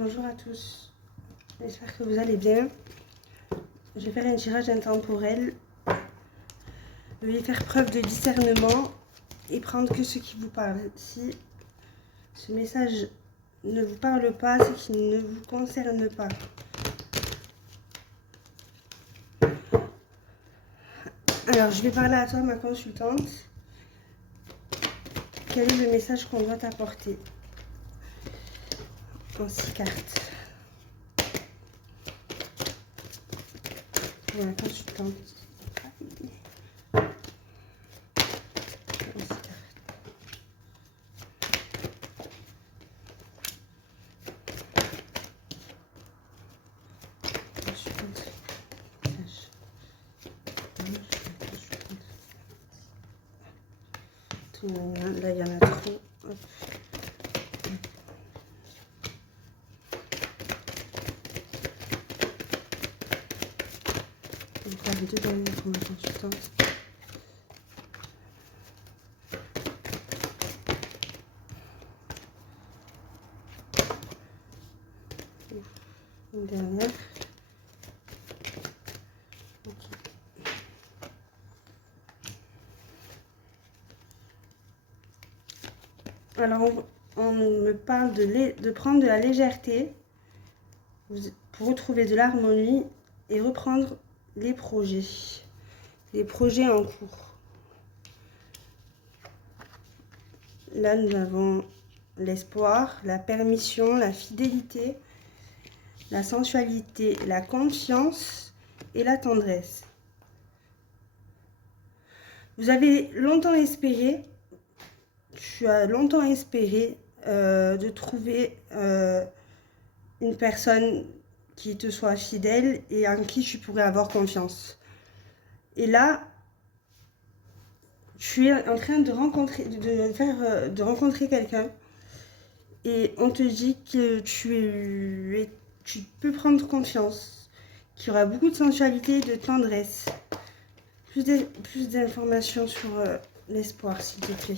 Bonjour à tous, j'espère que vous allez bien. Je vais faire un tirage intemporel. Veuillez faire preuve de discernement et prendre que ce qui vous parle. Si ce message ne vous parle pas, c'est qu'il ne vous concerne pas. Alors, je vais parler à toi, ma consultante. Quel est le message qu'on doit t'apporter? En 6 cartes. Pour la consultante. Là, il y en a trop. Hop. Je vais faire les deux dernières pour ma consultante. Une dernière. Okay. Alors, on me parle de prendre de la légèreté pour retrouver de l'harmonie et reprendre les projets en cours. Là, nous avons l'espoir, la permission, la fidélité, la sensualité, la confiance et la tendresse. Vous avez longtemps espéré, tu as longtemps espéré de trouver une personne qui te soit fidèle et en qui tu pourrais avoir confiance. Et là, tu es en train de rencontrer quelqu'un et on te dit que tu peux prendre confiance, qu'il y aura beaucoup de sensualité et de tendresse. Plus d'informations sur l'espoir, s'il te plaît.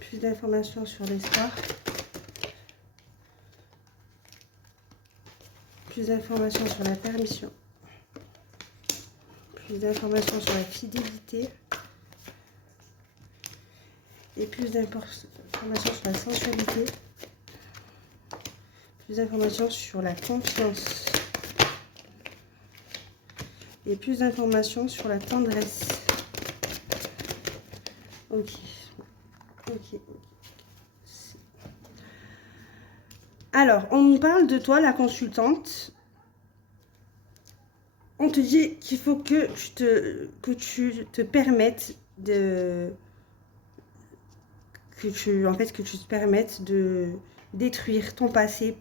Plus d'informations sur l'espoir. Plus d'informations sur la permission. Plus d'informations sur la fidélité. Et plus d'informations sur la sensualité. Plus d'informations sur la confiance. Et plus d'informations sur la tendresse. Ok. Alors, on nous parle de toi, la consultante. On te dit qu'il faut que tu te permettes de détruire ton passé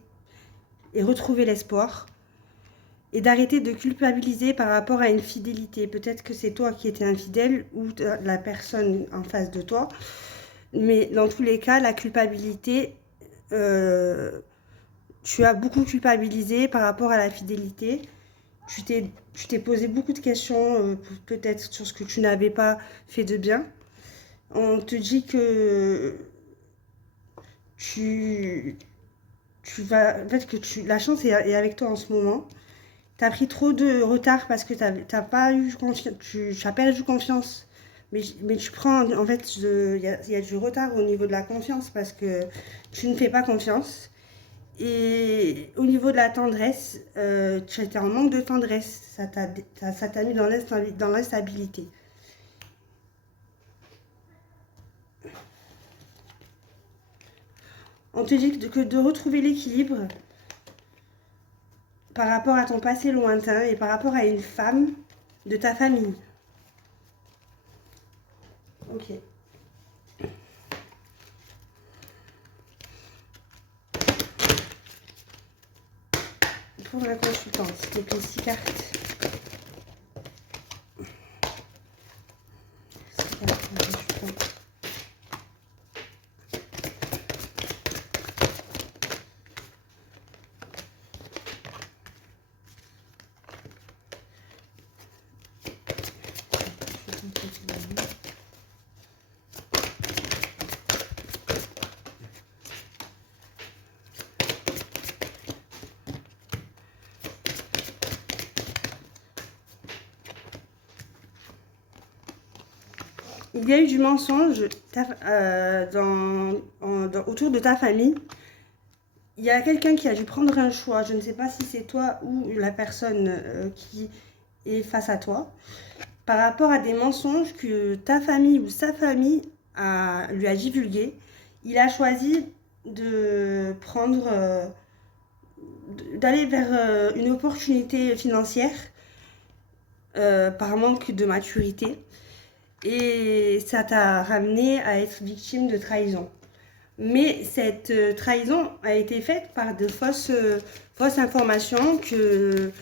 et retrouver l'espoir. Et d'arrêter de culpabiliser par rapport à une fidélité. Peut-être que c'est toi qui étais infidèle ou la personne en face de toi. Mais dans tous les cas, la culpabilité, tu as beaucoup culpabilisé par rapport à la fidélité. Tu t'es posé beaucoup de questions, peut-être sur ce que tu n'avais pas fait de bien. On te dit que la chance est avec toi en ce moment. Tu as pris trop de retard parce que t'as pas eu confiance, tu as perdu confiance. Mais tu prends, en fait, il y a du retard au niveau de la confiance parce que tu ne fais pas confiance. Et au niveau de la tendresse, tu étais en manque de tendresse. Ça t'a mis dans l'instabilité. On te dit que de retrouver l'équilibre par rapport à ton passé lointain et par rapport à une femme de ta famille. Ok. Pour la consultante, s'il te plaît, 6 cartes. Il y a eu du mensonge autour de ta famille. Il y a quelqu'un qui a dû prendre un choix. Je ne sais pas si c'est toi ou la personne qui est face à toi. Par rapport à des mensonges que ta famille ou sa famille lui a divulgués. Il a choisi de prendre... d'aller vers une opportunité financière par manque de maturité. Et ça t'a ramené à être victime de trahison. Mais cette trahison a été faite par de fausses informations que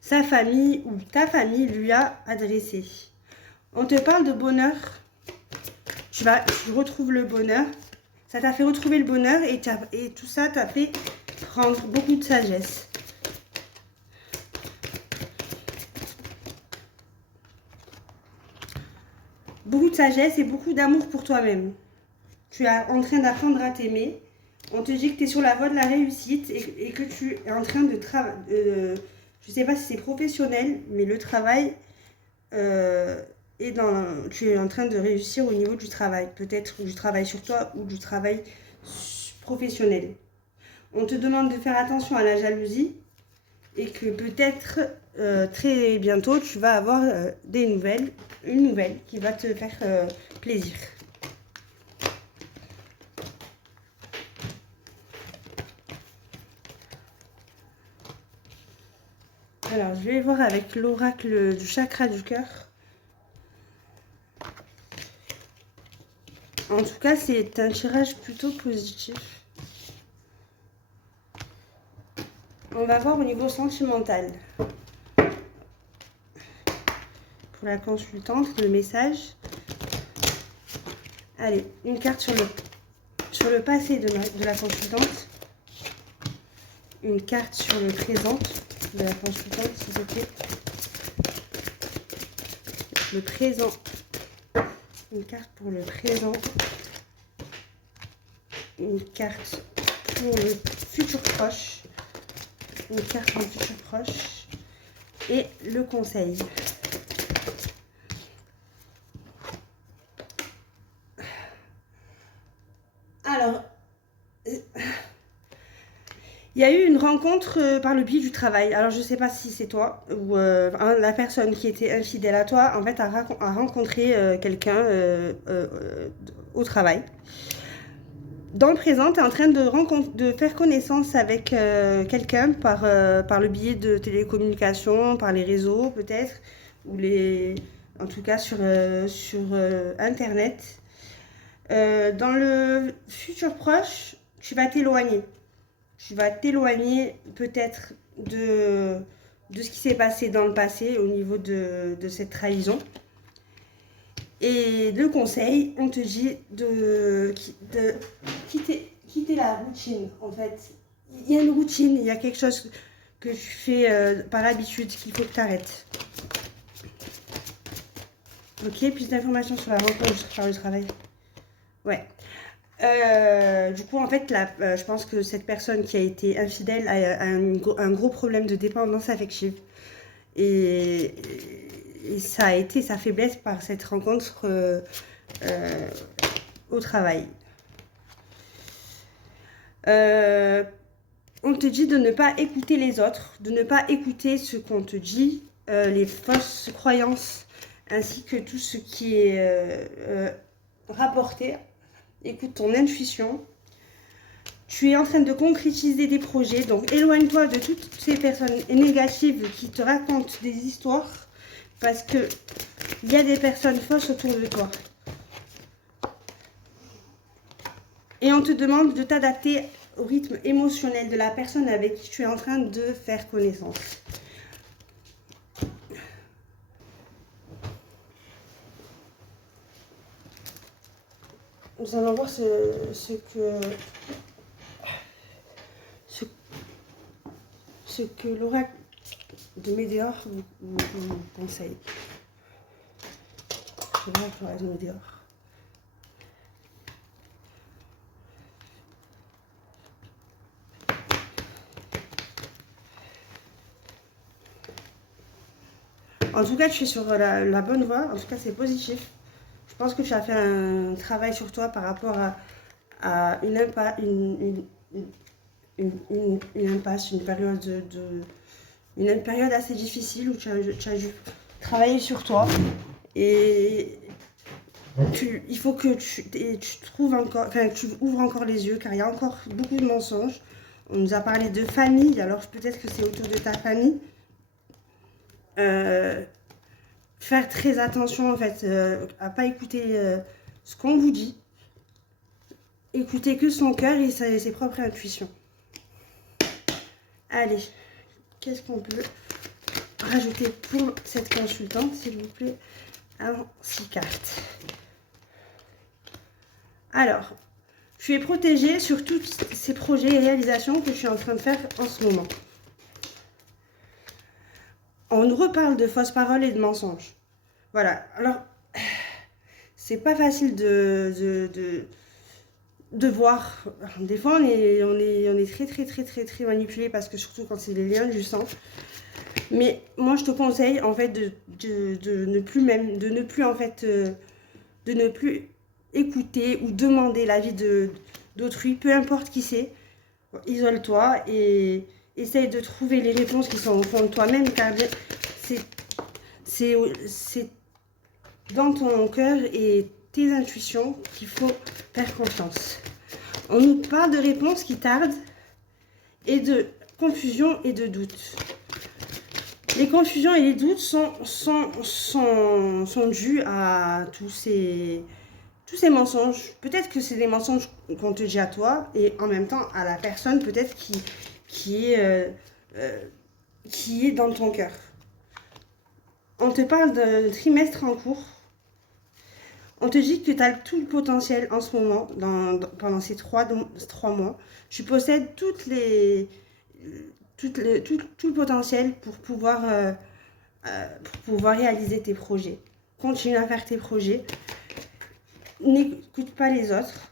sa famille ou ta famille lui a adressées. On te parle de bonheur. Tu retrouves le bonheur. Ça t'a fait retrouver le bonheur et tout ça t'a fait prendre beaucoup de sagesse. Beaucoup de sagesse et beaucoup d'amour pour toi-même. Tu es en train d'apprendre à t'aimer. On te dit que tu es sur la voie de la réussite et que tu es en train de travailler. Je ne sais pas si c'est professionnel, mais le travail tu es en train de réussir au niveau du travail. Peut-être du travail sur toi ou du travail professionnel. On te demande de faire attention à la jalousie et que peut-être très bientôt tu vas avoir une nouvelle qui va te faire plaisir. Alors, je vais voir avec l'oracle du chakra du cœur. En tout cas, c'est un tirage plutôt positif. On va voir au niveau sentimental. Pour la consultante, le message. Allez, une carte sur le passé de la consultante. Une carte sur le présent de la consultante, s'il vous plaît. Le présent. Une carte pour le présent. Une carte pour le futur proche. Une carte pour le futur proche. Et le conseil. Alors, il y a eu une rencontre par le biais du travail. Alors, je ne sais pas si c'est toi ou la personne qui était infidèle à toi, en fait, a rencontré quelqu'un au travail. Dans le présent, tu es en train de faire connaissance avec quelqu'un par le biais de télécommunications, par les réseaux peut-être, ou en tout cas sur Internet. Dans le futur proche, tu vas t'éloigner. Tu vas t'éloigner peut-être de ce qui s'est passé dans le passé au niveau de cette trahison. Et le conseil, on te dit de quitter la routine, en fait. Il y a une routine, il y a quelque chose que tu fais par habitude qu'il faut que tu arrêtes. Ok, plus d'informations sur la rencontre par le travail. Ouais. Du coup, en fait, je pense que cette personne qui a été infidèle a un gros problème de dépendance affective. Et ça a été sa faiblesse par cette rencontre au travail. On te dit de ne pas écouter les autres, de ne pas écouter ce qu'on te dit, les fausses croyances, ainsi que tout ce qui est rapporté. Écoute ton intuition. Tu es en train de concrétiser des projets, donc éloigne-toi de toutes ces personnes négatives qui te racontent des histoires, parce que il y a des personnes fausses autour de toi. Et on te demande de t'adapter au rythme émotionnel de la personne avec qui tu es en train de faire connaissance. Nous allons voir ce que l'oracle de Médéor vous conseille. L'oracle de Médéor. En tout cas, tu es sur la bonne voie. En tout cas, c'est positif. Je pense que tu as fait un travail sur toi par rapport à une impasse, une période assez difficile où tu as dû travailler sur toi. Et il faut que tu trouves encore, enfin, tu ouvres encore les yeux, car il y a encore beaucoup de mensonges. On nous a parlé de famille, alors peut-être que c'est autour de ta famille. Faire très attention en fait à pas écouter ce qu'on vous dit. Écoutez que son cœur et ses propres intuitions. Allez, qu'est-ce qu'on peut rajouter pour cette consultante, s'il vous plaît? Alors, 6 cartes. Alors, tu es protégée sur tous ces projets et réalisations que je suis en train de faire en ce moment. On nous reparle de fausses paroles et de mensonges. Voilà, alors, c'est pas facile de voir. Des fois, on est très manipulé parce que surtout quand c'est les liens du sang. Mais moi, je te conseille en fait de ne plus écouter ou demander l'avis d'autrui, peu importe qui c'est. Isole-toi et essaye de trouver les réponses qui sont au fond de toi-même, car c'est dans ton cœur et tes intuitions qu'il faut faire confiance. On nous parle de réponses qui tardent et de confusion et de doute. Les confusions et les doutes sont dus à tous ces mensonges. Peut-être que c'est des mensonges qu'on te dit à toi et en même temps à la personne peut-être qui est dans ton cœur. On te parle d'un trimestre en cours. On te dit que tu as tout le potentiel en ce moment, pendant ces 3 mois. Tu possèdes tout le potentiel pour pouvoir réaliser tes projets. Continue à faire tes projets. N'écoute pas les autres.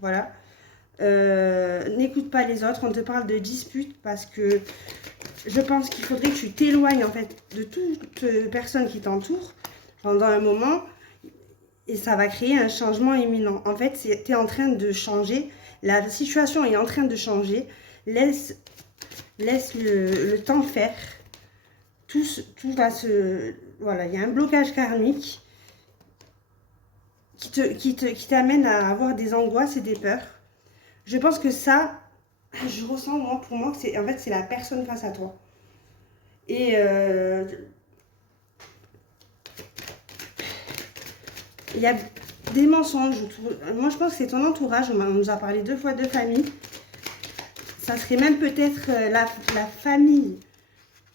Voilà. N'écoute pas les autres. On te parle de disputes parce que je pense qu'il faudrait que tu t'éloignes en fait de toute personne qui t'entoure pendant un moment. Et ça va créer un changement imminent. En fait, tu es en train de changer. La situation est en train de changer. Laisse le temps faire. Tout va se... Voilà, il y a un blocage karmique qui t'amène à avoir des angoisses et des peurs. Je pense que ça, je ressens, pour moi, que c'est la personne face à toi. Et... il y a des mensonges autour. Moi, je pense que c'est ton entourage. On nous a parlé 2 fois de famille. Ça serait même peut-être la famille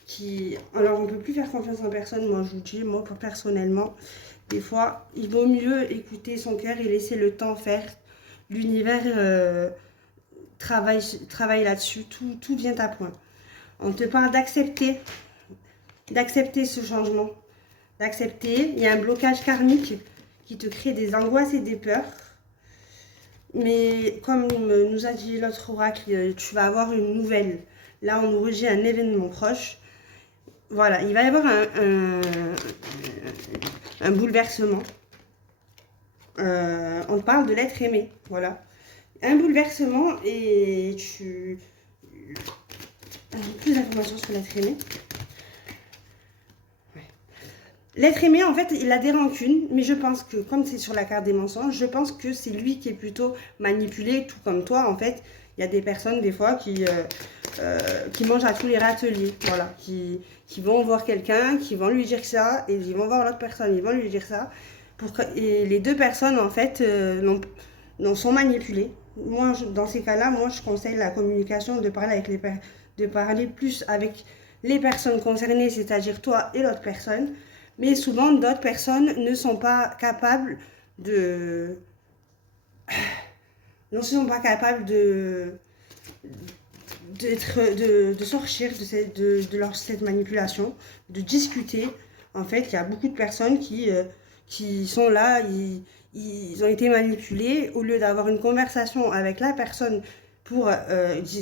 qui... Alors, on ne peut plus faire confiance en personne. Moi, je vous dis, personnellement, des fois, il vaut mieux écouter son cœur et laisser le temps faire. L'univers travaille là-dessus. Tout vient à point. On te parle d'accepter ce changement. D'accepter. Il y a un blocage karmique qui te crée des angoisses et des peurs. Mais comme nous a dit l'autre oracle, tu vas avoir une nouvelle. Là, on nous redit un événement proche. Voilà, il va y avoir un bouleversement. On parle de l'être aimé. Voilà. Un bouleversement et tu... Plus d'informations sur l'être aimé. L'être aimé, en fait, il a des rancunes, mais je pense que, comme c'est sur la carte des mensonges, je pense que c'est lui qui est plutôt manipulé, tout comme toi, en fait. Il y a des personnes, des fois, qui mangent à tous les râteliers, voilà, qui vont voir quelqu'un, qui vont lui dire ça, et ils vont voir l'autre personne, ils vont lui dire ça, et les deux personnes, en fait, n'en sont manipulées. Moi, dans ces cas-là, moi, je conseille la communication, de parler plus avec les personnes concernées, c'est-à-dire toi et l'autre personne, mais souvent, d'autres personnes ne sont pas capables de... ne sont pas capables de sortir cette manipulation, de discuter. En fait, il y a beaucoup de personnes qui sont là, ils ont été manipulés. Au lieu d'avoir une conversation avec la personne pour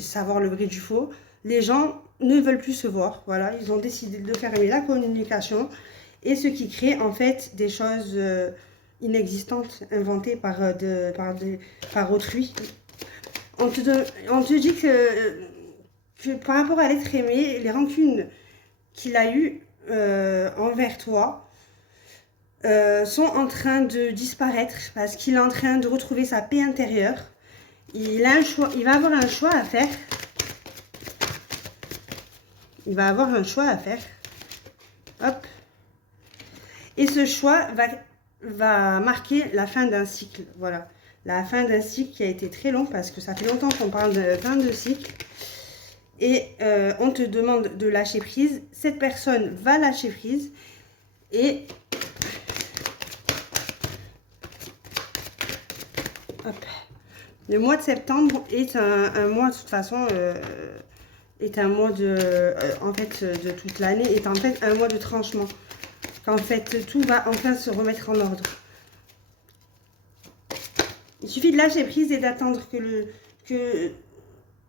savoir le vrai du faux, les gens ne veulent plus se voir. Voilà, ils ont décidé de fermer la communication, et ce qui crée en fait des choses inexistantes, inventées par autrui. On te dit que par rapport à l'être aimé, les rancunes qu'il a eues envers toi sont en train de disparaître, parce qu'il est en train de retrouver sa paix intérieure. Il va avoir un choix à faire. Il va avoir un choix à faire. Hop. Et ce choix va marquer la fin d'un cycle. Voilà. La fin d'un cycle qui a été très long, parce que ça fait longtemps qu'on parle de fin de cycle. Et on te demande de lâcher prise. Cette personne va lâcher prise. Et hop. Le mois de septembre est un mois, de toute façon, est un mois en fait, de toute l'année, est en fait un mois de tranchement. Qu'en fait, tout va enfin se remettre en ordre. Il suffit de lâcher prise et d'attendre que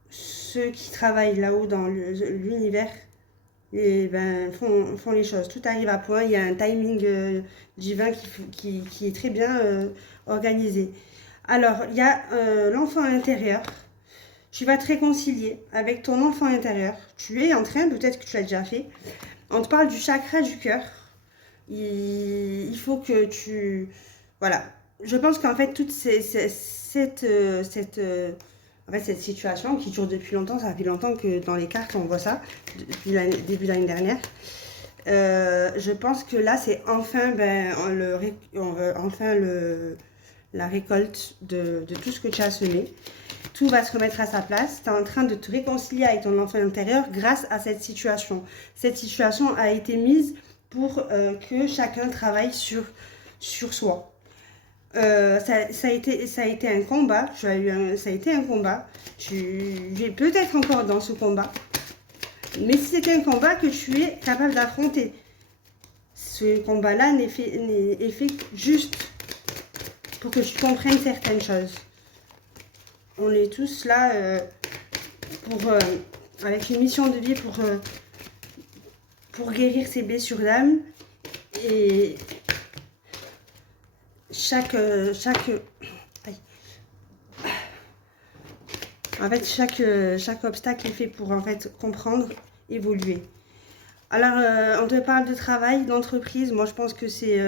ceux qui travaillent là-haut dans l'univers font les choses. Tout arrive à point. Il y a un timing divin qui est très bien organisé. Alors, il y a l'enfant intérieur. Tu vas te réconcilier avec ton enfant intérieur. Tu es en train, peut-être que tu l'as déjà fait. On te parle du chakra du cœur. Il faut que tu... Voilà. Je pense qu'en fait, toute cette situation qui dure depuis longtemps, ça fait longtemps que dans les cartes, on voit ça, depuis le début de l'année dernière. Je pense que là, c'est enfin, la récolte de tout ce que tu as semé. Tout va se remettre à sa place. Tu es en train de te réconcilier avec ton enfant intérieur grâce à cette situation. Cette situation a été mise pour que chacun travaille sur soi. Ça a été un combat. Ça a été un combat. J'ai peut-être encore dans ce combat. Mais si c'est un combat que tu es capable d'affronter, ce combat-là est fait juste pour que tu comprennes certaines choses. On est tous là avec une mission de vie pour guérir ces blessures d'âme. Et chaque obstacle est fait pour en fait comprendre, évoluer. Alors, on te parle de travail, d'entreprise. Moi, je pense que c'est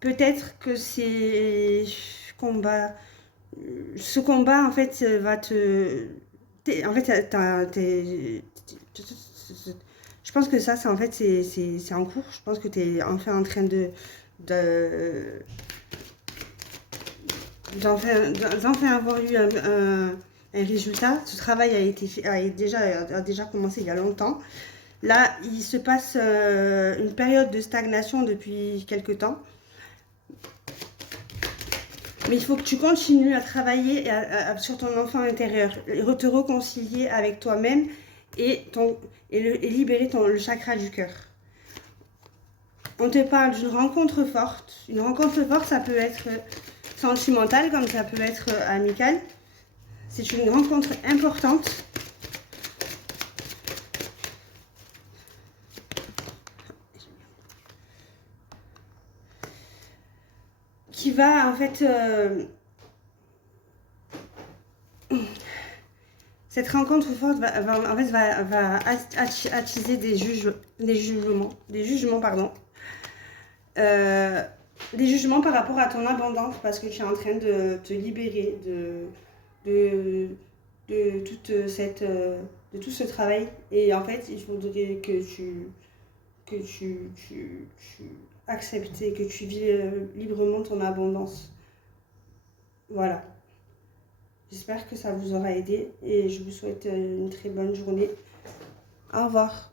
peut-être que c'est combat. Ce combat, en fait, va te... En fait, je pense que ça, c'est en fait, c'est en cours. Je pense que tu es enfin en train d'enfin avoir eu un résultat. Ce travail a déjà commencé il y a longtemps. Là, il se passe une période de stagnation depuis quelque temps. Mais il faut que tu continues à travailler sur ton enfant intérieur, te réconcilier avec toi-même et libérer le chakra du cœur. On te parle d'une rencontre forte. Une rencontre forte, ça peut être sentimentale comme ça peut être amicale. C'est une rencontre importante. Qui va en fait... cette rencontre forte va attiser des jugements. des jugements par rapport à ton abondance parce que tu es en train de te libérer de, de tout ce travail. Et en fait, il faudrait que tu acceptes et que tu vis librement ton abondance. Voilà. J'espère que ça vous aura aidé et je vous souhaite une très bonne journée. Au revoir.